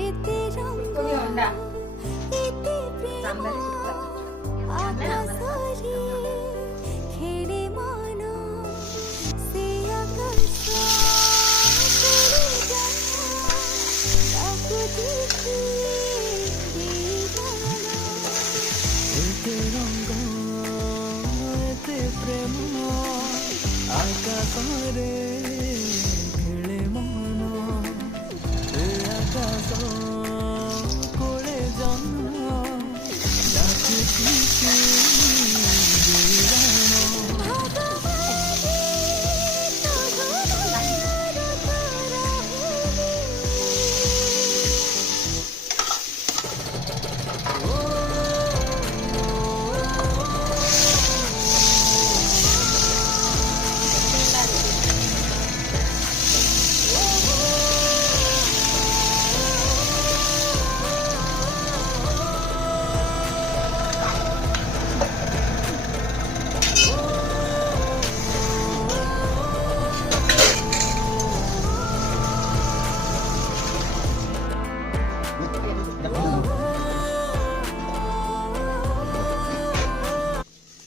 এতে রঙ্গ এতে প্রেম আকাশরে খেলে মন সে আকাশ করে ডাকু দেখি এতে রঙ্গ এতে প্রেম আকাশরে